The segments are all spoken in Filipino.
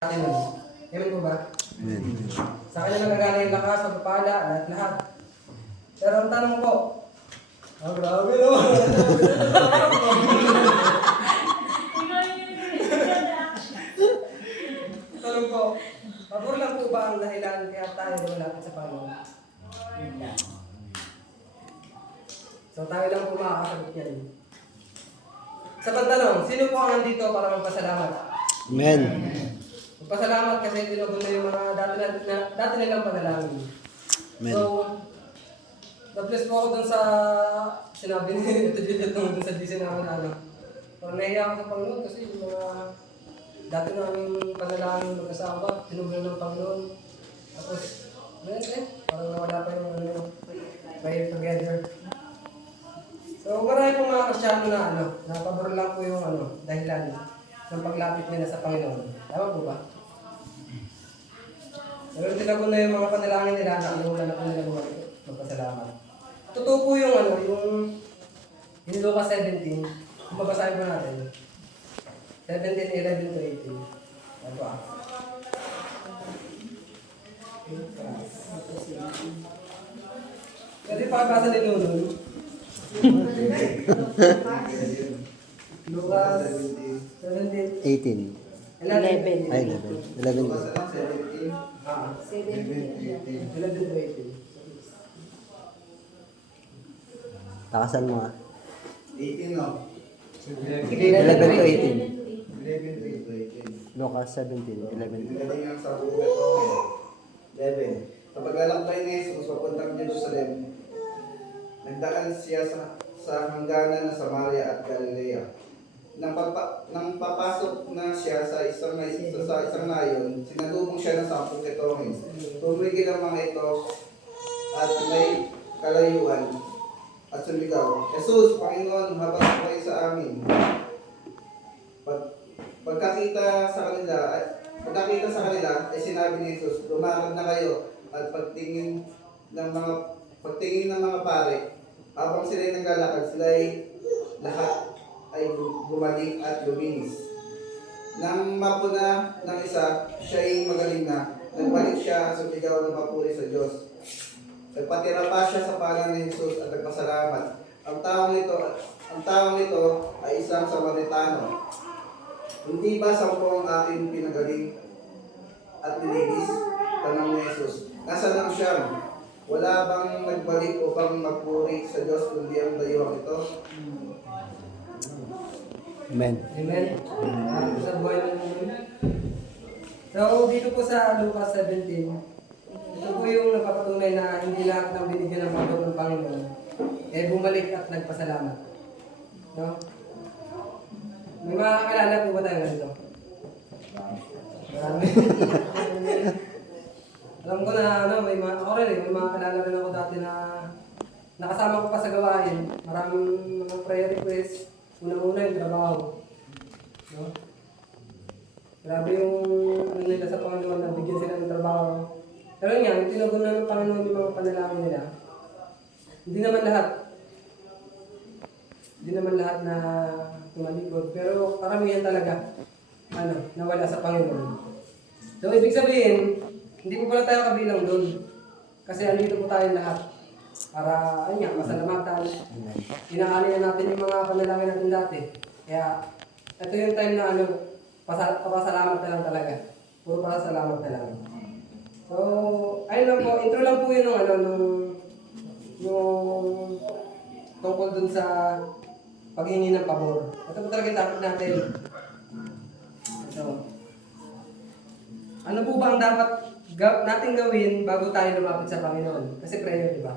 Amen. Amen po ba? Amen. Sa kanya nagagana yung lakas, pagpapala, lahat. Pero ang tanong po, grabe naman. Tanong po, pabor lang po ba ang dahilan kaya tayo lumapit sa Panginoon? So tayo lang po makakasagot yan. Sa pagtanong, sino po ang nandito para magpasalamat? Amen. Magpasalamat kasi tinugon na yung mga dati nilang panalangin. Amen. So, na-bless po ako dun sa sinabi ni Ito Juliet dun sa DC namin na ano. Parang nahiya ako sa Panginoon kasi yung mga dati namin panalangin mag-asawa, tinugon ng Panginoon. Tapos, parang nawala pa yung ano, pray together. So, marami pong mga Kristyano na napabor lang po yung dahilan ng paglapit nila sa Panginoon. Tama po ba? Pero tinagon na yung mga panalangin nila, nakalimutan na po nila magpasalamat. Totoo po yung yung in Lucas 17, kung mabasahin po natin. 17:11 to 18. Ano ba? Pwede pakabasa ni Lulun. Lucas 17. 18. 11. Ay, 11. 11. 11 to 18. Takasan mo ah. 18 no? 11 to 18. 11 to 18. Lucas 17, 11. Galing ang sa buhay ko. 11. Kapag lalakbay ni Jesus papuntang Jerusalem, nagdaan siya sa hangganan ng Samaria at Galilea. Nang papasok na siya sa isang nayon, sinalubong siya ng 10 ketongin. Tumigil ang mga ito at may kalayuan at sumigaw, Jesus, Panginoon, habang kayo sa amin. Pagkakita sa kanila, ay sinabi ni Jesus, lumakad na kayo at pagtingin ng mga pare, habang sila'y naglalakad, sila'y lahat ay bumalik at luminis. Nang mapuna ng isa, siya'y magaling na. Nagbalik siya at sumigaw ng papuri sa Diyos. Nagpatira pa siya sa pangalan ni Jesus at nagpasalamat. Ang taong ito ay isang Samaritano. Hindi ba 10 ang aking pinagaling at nilinis? Tanong ni Jesus. Nasaan ang siyam? Wala bang nagbalik upang magpuri sa Diyos kundi ang dayuhang ito? Amen. Amen. Sa buhay ng mundo. So, dito po sa Lucas 17, ito po yung nagpapatunay na hindi lahat ng binigyan ng pagod ng Panginoon bumalik at nagpasalamat. No? May mga kakilala po ba tayo ganito? Marami. Alam ko na may ako rin may mga kakilala rin ako dati na nakasama ko pa sa gawain. Maraming mga prayer requests. Unang-una yung trabaho. No? Grabe yung nila sa Panginoon na bigyan sila ng trabaho. Pero yun yung tinugon na ng Panginoon yung mga panalangin nila. Hindi naman lahat na tumalikod. Pero karamihan talaga nawala sa Panginoon. So ibig sabihin, hindi po pala tayo kabilang doon. Kasi andito po tayo lahat. Para, pasalamatan. Inaali na natin yung mga panalangin natin dati. Kaya, ito yung time na papasalamat na lang talaga. Puro pasalamat na lang. So, ayun lang po, intro lang po yun yung tungkol dun sa paghingi ng pabor. Ito po talaga yung topic natin. So, ano po ba ang dapat natin gawin bago tayo lumapit sa Panginoon? Kasi prayer, di ba?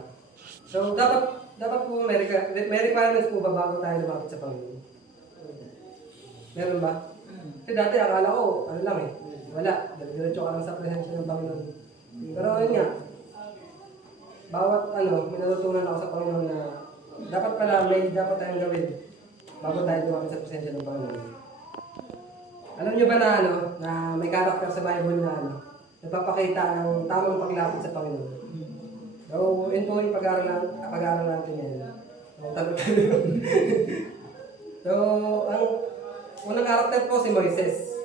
So, dapat po may requirements po ba bago tayo lumapit sa Panginoon? Meron ba? Kasi dati akala ko, wala. Diretso ka lang sa presensya ng Panginoon. Pero yun nga, bawat may natutunan ako sa Panginoon na dapat tayong gawin bago tayo lumapit sa presensya ng Panginoon. Alam niyo ba na may character sa Bible na nagpapakita ng tamang paglapit sa Panginoon? So, yun po yung pag-aaral natin ngayon. So, ang unang karakter po si Moises.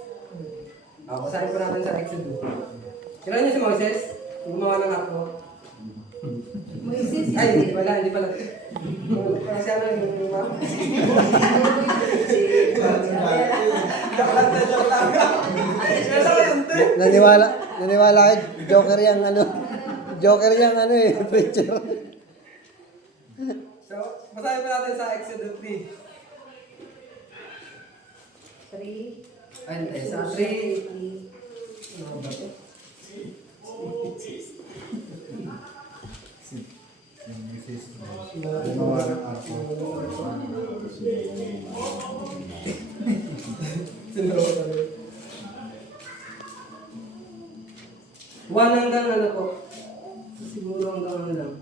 Basahin po natin sa Exodus. Kilala niyo si Moises? Yung gumawa ng hapon. Moises. Ay, hindi pala. Kasi ano yung ma'am? Naniwala kayo, Joker yung ano. Joker yung ano eh, preacher. So, basahin po natin sa Exodus 3. 3. Ay, sa 3. Ano ba ito? One hanggang ano po? Siguro hanggang ano lang.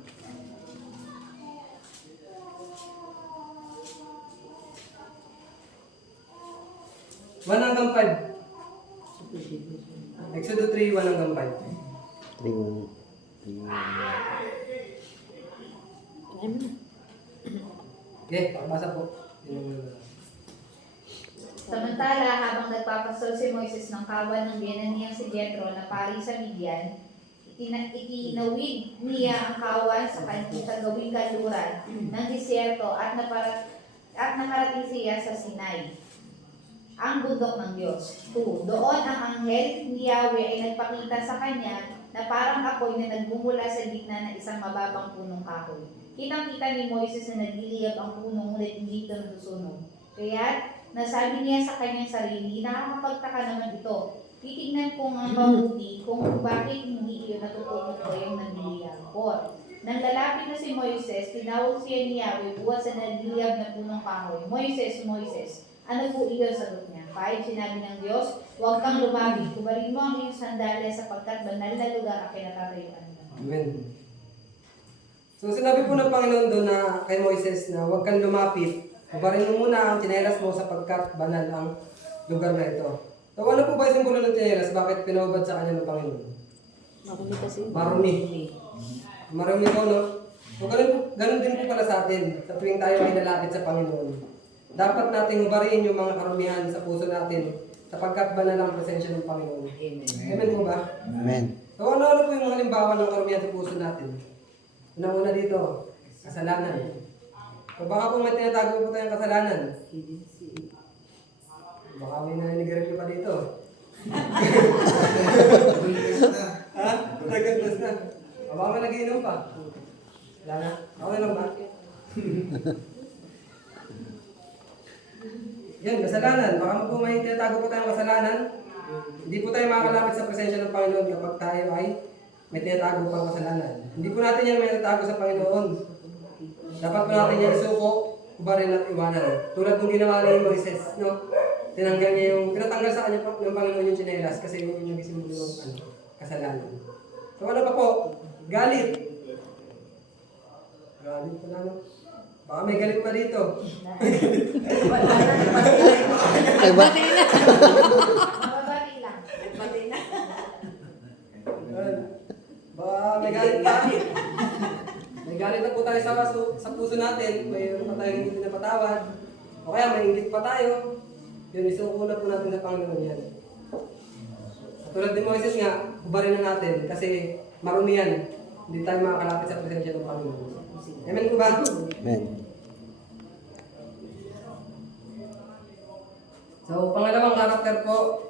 One hanggang 5. Exodus 3, 1 hanggang 5. 3-1. Okay, pakabasa po. Samantala, habang nagpapastol si Moises ng kawan ng biyanan niyang si Jethro na pari sa Midian, itinawid niya ang kawan sa gawing kanluran ng disyerto at nakarating siya sa Sinai, ang bundok ng Diyos. 2. Doon ang anghel ni Yahweh ay nagpakita sa kanya na parang apoy na nagbumula sa gitna ng isang mababang punong kahoy. Kitang-kita ni Moises na nagliliyab ang puno ngunit hindi ito nasusunog. Kaya nasabi niya sa kanyang sarili, nakakapagtaka naman ito. Titignan kong ang mabuti kung bakit hindi iyon natutunog ko yung nagliliyab. 4. Nang lalapit na si Moises, tinawag siya ni Yahweh buhat sa nagliliyab na punong kahoy. Moises, Moises, ano po iyon? Sagot niya. 5. Sinabi ng Diyos, huwag kang lumapit. Kubarin mo ang iyong sandalya sapagkat banal na lugar ang kinatatayuan mo. Amen. So sinabi po ng Panginoon doon na kay Moises na huwag kang lumapit. Hubarin mo muna ang tsinelas mo sapagkat banal ang lugar na ito. So ano po ba yung simbolo ng tsinelas? Bakit pinahubad sa kanya ng Panginoon? Marumi kasi. Marumi. Marumi ko, no? So ganun din po pala sa atin sa tuwing tayo ay lalapit sa Panginoon. Dapat nating hubarin yung mga karumihan sa puso natin sapagkat banal ang presensya ng Panginoon. Amen. Amen po ba? Amen. So ano po yung mga halimbawa ng karumihan sa puso natin? Una-una dito, kasalanan. So baka po may tinatago po tayong kasalanan. Baka may naninigarilyo pa dito. Ha? Nagagdas na. O baka may nagiinom pa. Wala na? Okay lang ba? Yan, kasalanan. Baka po may tinatago po tayong kasalanan. Hindi po tayo makakalapit sa presensya ng Panginoon kapag tayo ay may tinatago pang kasalanan. Hindi po natin yan may tinatago sa Panginoon. Dapat po natin yan isuko, kubarin at iwanan. Tulad ng ginawa ni Moises, no? Tinanggal niya pinatanggal sa kanya ng Panginoon yung tsinelas kasi yun yung nagsimulo ng kasalanan. So ano pa po? Galit. Galit pa na, no? Baka may galit pa dito. Mababati lang. Baka may galit pa. May galit na po tayo sa puso natin. Mayroon pa tayong hindi napatawad. O kaya may inggit pa tayo. Yun, isuko na po natin sa Panginoon yan. Katulad ni Moises nga, hubarin na natin kasi marumi yan. Hindi tayo makakalapit sa presensya ng Panginoon. Amen po ba? Amen. So, pangalawang karakter po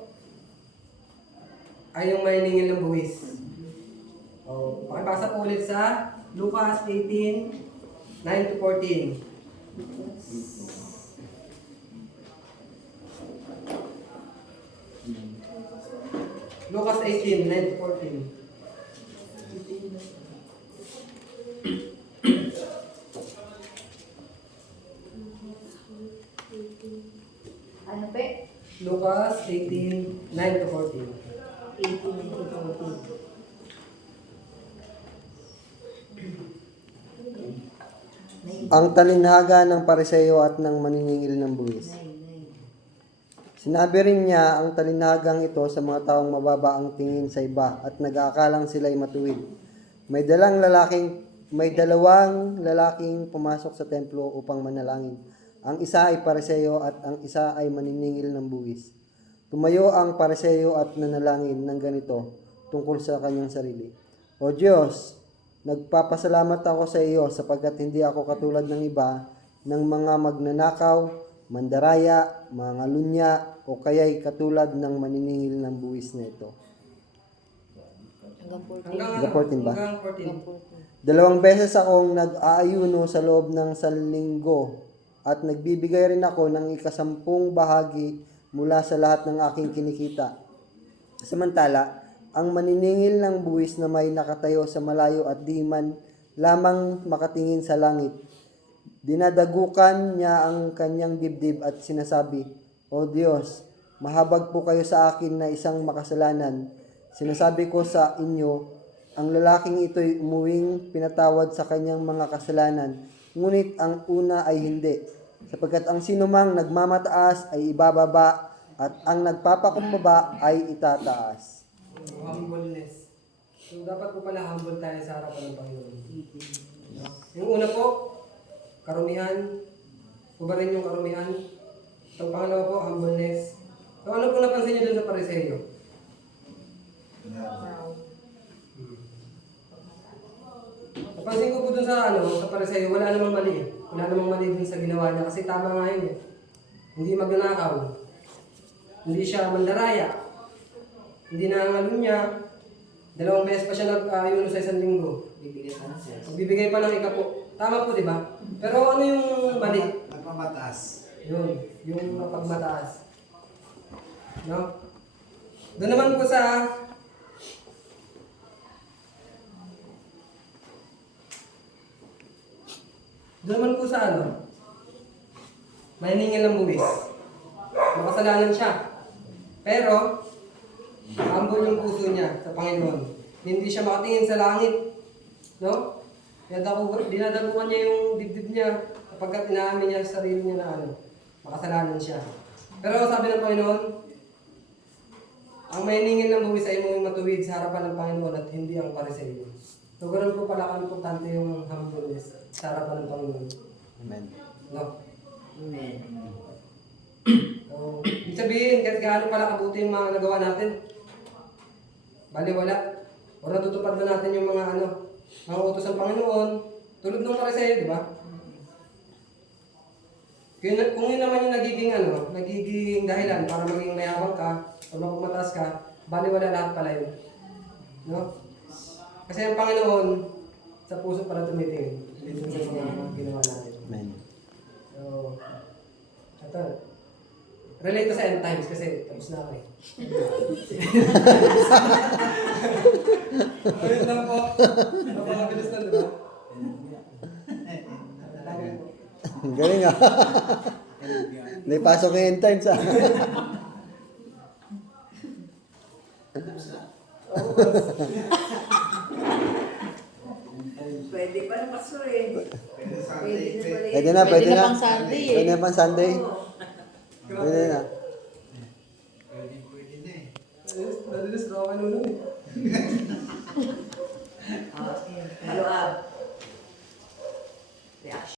ay yung maniningil ng buwis. O, pakibasa po ulit sa Lucas 18, 9-14. Lucas 18, 9-14. Ano pe? Lucas 18, 9-14. 18. Ang talinhaga ng Pariseo at ng maniningil ng buwis. Sinabi rin niya ang talinhagang ito sa mga taong mababa ang tingin sa iba at nag-aakalang sila'y matuwid. May dalawang lalaking pumasok sa templo upang manalangin. Ang isa ay Pariseo at ang isa ay maniningil ng buwis. Tumayo ang Pariseo at nanalangin ng ganito tungkol sa kanyang sarili. O Diyos, nagpapasalamat ako sa iyo sapagkat hindi ako katulad ng iba ng mga magnanakaw, mandaraya, mga lunya, o kaya'y katulad ng maniningil ng buwis na ito. Hanggang 14. Hanggang 14 ba? Hanggang 14. Hanggang 2 14. beses akong nag-aayuno sa loob ng sanlinggo at nagbibigay rin ako ng 10 bahagi mula sa lahat ng aking kinikita. Samantala, ang maniningil ng buwis na may nakatayo sa malayo at di man lamang makatingin sa langit, dinadagukan niya ang kanyang dibdib at sinasabi, O Diyos, mahabag po kayo sa akin na isang makasalanan. Sinasabi ko sa inyo, ang lalaking ito'y umuwing pinatawad sa kanyang mga kasalanan, ngunit ang una ay hindi, sapagkat ang sinumang nagmamataas ay ibababa at ang nagpapakumbaba ay itataas. Humbleness. So, dapat po pala humble tayo sa harapan ng Panginoon. Yung una po, karumihan. Kubarin yung karumihan. Itong pangalawa po, humbleness. So, ano po napansin nyo dun sa Pariseo? Napansin ko po dun sa Pariseo, wala namang mali. Wala namang mali dun sa ginawa niya kasi tama nga yun eh. Hindi magnanakaw. Hindi siya mandaraya. Hindi nangangalun niya. 2 beses pa siya nag-ayuno sa isang linggo. Magbibigay pa ng ikapo. Tama po, di ba? Pero ano yung mali? Nagmamataas. Yun, yung mapagmataas. No? Doon naman po sa maniningil ng buwis. Makasalanan siya. Pero, humble yung puso niya sa Panginoon. Hindi siya makatingin sa langit. No? Dinadaluan niya yung dibdib niya kapag inaamin niya sa sarili niya na makasalanan siya. Pero sabi ng Panginoon, ang maniningil ng buwis ay mong matuwid sa harapan ng Panginoon at hindi ang Pariseo. So, ganun po pala importante yung humbleness sa harapan ng Panginoon. Amen. No? So, ibig sabihin, kahit gaano pala kabuti yung mga nagawa natin, bali wala. O natutupad ba natin yung mga mga utos ng Panginoon, tulad ng Pariseo, di ba? Kung yun naman yung nagiging dahilan para maging mayabang ka, o mapagmataas ka, bali wala lahat pala yun. No? Kasi ang Panginoon, sa puso pala tumitingin. Dito sa mga ginawa natin. Amen. So, ito. Relate to sa end times kasi tapos na ako eh. Ayun lang po. Napakabilis na, diba? Galing ah. May pasok yung end times ah. Pwede pa na paso eh. Pwede sa Pwede na pala Pwede na, Pwede pwede na na. pang Sunday eh. Pwede na pang Sunday. Pwede na. Pwede na eh. Madalas na ako ano nun eh.